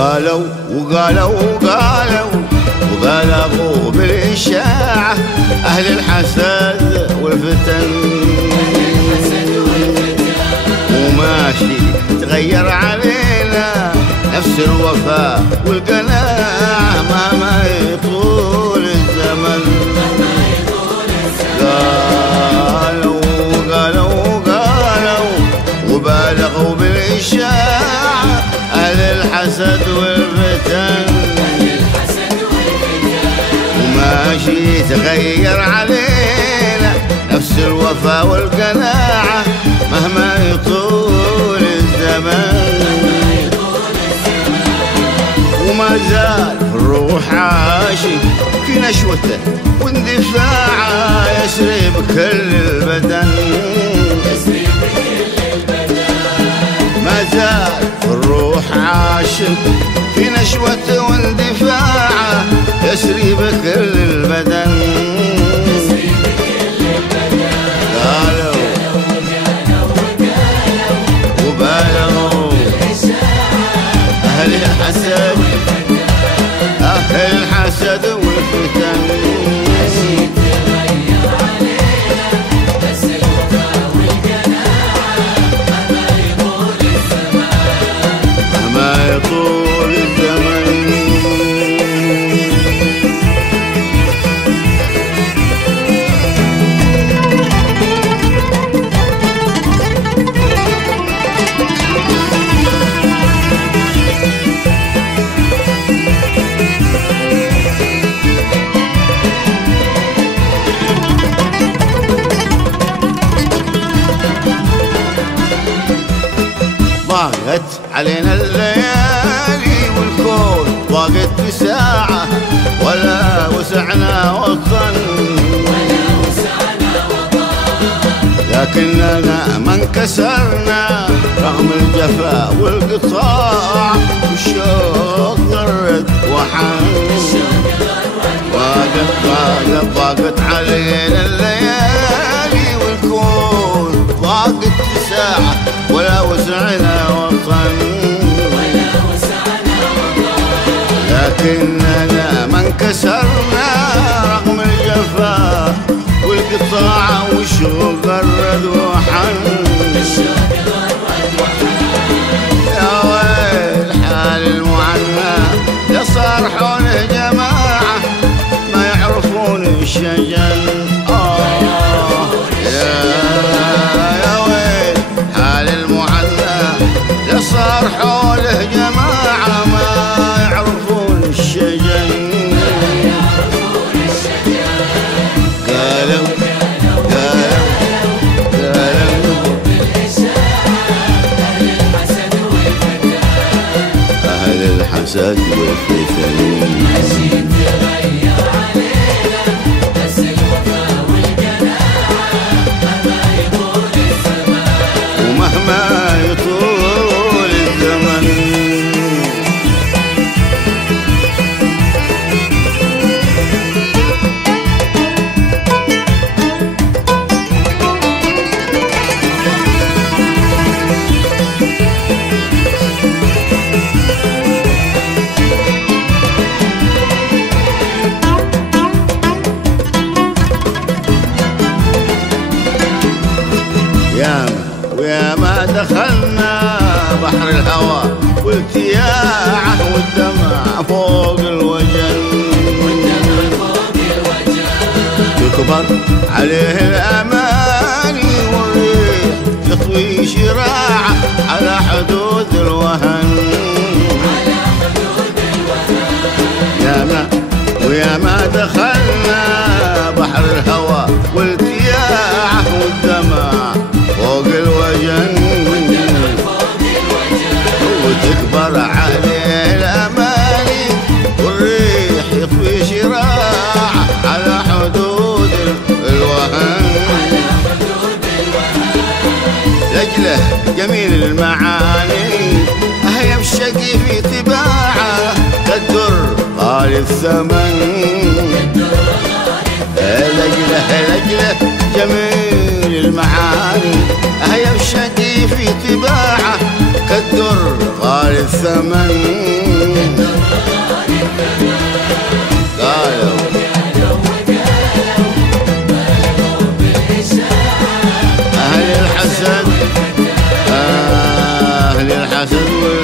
قالوا وقالوا وقالوا وبلغوا بالإشاعة أهل الحسد والفتن، وماشي تغير علينا نفس الوفاء والقناعة مهما يطول الزمن. قالوا وقالوا وقالوا وبالغوا بالإشاعة أهل الحسد والفتن، وماشي تغير علينا نفس الوفاء والقناعة مهما يطول الزمن. وما زال الروح عاشق في نشوته واندفاعه يسري بكل البدن، ما زال الروح عاشق في نشوته واندفاعه يسري بكل البدن. قالوا وبالغوا أهل الحسد أهل الحسد والفتن، مهما يطول الزمن. ضاقت علينا الليالي والكون ضاقت بساعة ولا وسعنا وطن، لكننا ما انكسرنا رغم الجفا والقطاع والشوق غرد وحن. ضاقت علينا الليالي والكون ضاقت بساعة ولا وسعنا وطن، لكننا ما انكسرنا رغم الجفا والقطاع والشوق غرد وحن. يا ويل حال المعنى لا صار حوله جماعة ما يعرفون الشجن. يا ويل حال المعنى لا صار حوله جماعة ما يعرفون الشجن. قالوا أهل الحسد والفتن، ومهما يطول الزمن. ويا ما دخلنا بحر الهوى والتياعة والدمع فوق الوجن، تكبر عليه الأماني والريح تطوي شراعة على حدود الوهن. ويا ما دخلنا بحر الهوى والتياعة والدمع فوق الوجن، وتكبر عليه الأماني والريح يطوي شراع على حدود الوهن. لجله جميل المعاني أهيب شقي في طباعه كالدر غالي الثمن. لجله جميل المعاني أهيب شقي في طباعه كالدر غالي الثمن. قالوا أهل الحسد